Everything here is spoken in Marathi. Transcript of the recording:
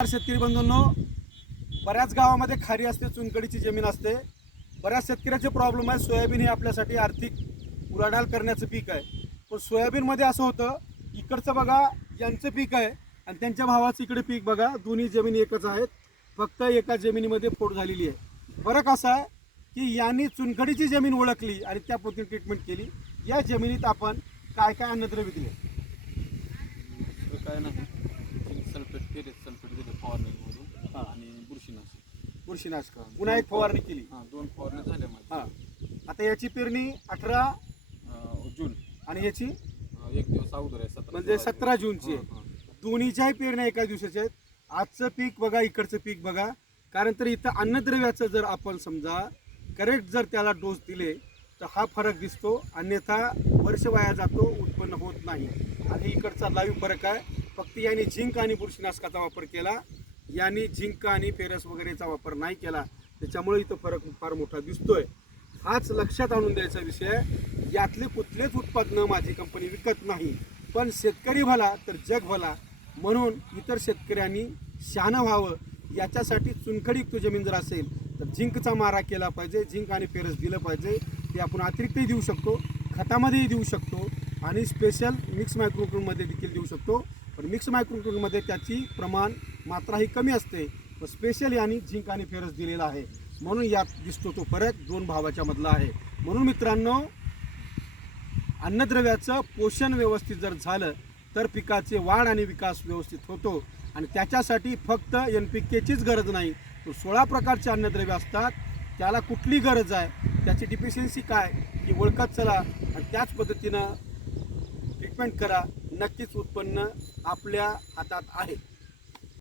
शेतकरी बंधूंनो, बऱ्याच गावामध्ये खारी असते, चुनखडीची जमीन असते. बऱ्याच शेतकऱ्याचे प्रॉब्लेम आहे. सोयाबीन हे आपल्यासाठी आर्थिक उलाढाल करण्याचं पीक आहे. पण सोयाबीनमध्ये असं होतं, इकडचं बघा यांचं पीक आहे आणि त्यांच्या भावाचं इकडे पीक बघा, दोन्ही जमीन एकच आहेत. फक्त एका जमिनीमध्ये फोड झालेली आहे. फरक असा आहे की यांनी चुनखडीची जमीन ओळखली आणि त्या पद्धतीने ट्रीटमेंट केली. या जमिनीत आपण काय काय अन्नद्रव्य दिले? काय नाही, सल्फेट केले, सल्फेट दिले फवारणीमधून आणि बुरशीनाशक पुन्हा एक फवारणी केली. 2 फवारण्या झाल्या माझ्या. आता याची पेरणी 18 जून आणि याची 1 दिवस अगोदर आहे, 17 म्हणजे 17 जूनची आहे. दोन्हीच्याही पेरण्या एका दिवसाच्या आहेत. आजचं पीक बघा, इकडचं पीक बघा. कारण तर इथं अन्नद्रव्याचं जर आपण समजा करेक्ट जर त्याला डोस दिले तर हा फरक दिसतो. अन्यथा वर्ष वाया जातो, उत्पन्न होत नाही. आणि इकडचा लाईव्ह फरक आहे. फक्त याने झिंक आणि बुरशीनाशकाचा वापर केला, यांनी झिंक आणि फेरस वगैरेचा वापर नाही केला. त्याच्यामुळे इथं फरक फार मोठा दिसतोय. हाच लक्षात आणून द्यायचा विषय आहे. यातले कुठलेच उत्पादनं माझी कंपनी विकत नाही, पण शेतकरी भला तर जग भला म्हणून इतर शेतकऱ्यांनी शहाणं व्हावं याच्यासाठी चुनखडीयुक्त जमीन जर असेल तर झिंकचा मारा केला पाहिजे. झिंक आणि फेरस दिलं पाहिजे. ते आपण अतिरिक्तही देऊ शकतो, खतामध्येही देऊ शकतो आणि स्पेशल मिक्स मायक्रोन्यूट्रनमध्ये देखील देऊ शकतो. पण मिक्स मायक्रोन्यूट्रनमध्ये त्याची प्रमाण मात्रा ही कमी असते. पण स्पेशल यांनी झिंक आणि फेरस दिलेला आहे म्हणून यात दिसतो तो फरक दोन भावाच्या मधला आहे. म्हणून मित्रांनो, अन्नद्रव्याचं पोषण व्यवस्थित जर झालं तर पिकाचे वाढ आणि विकास व्यवस्थित होतो. आणि त्याच्यासाठी फक्त NPKचीच गरज नाही, तो 16 प्रकारचे अन्नद्रव्य असतात. त्याला कुठली गरज आहे, त्याची डिफिशियन्सी काय ही ओळखत चला आणि त्याच पद्धतीनं ट्रीटमेंट करा. नक्कीच उत्पन्न आपल्या हातात आहे.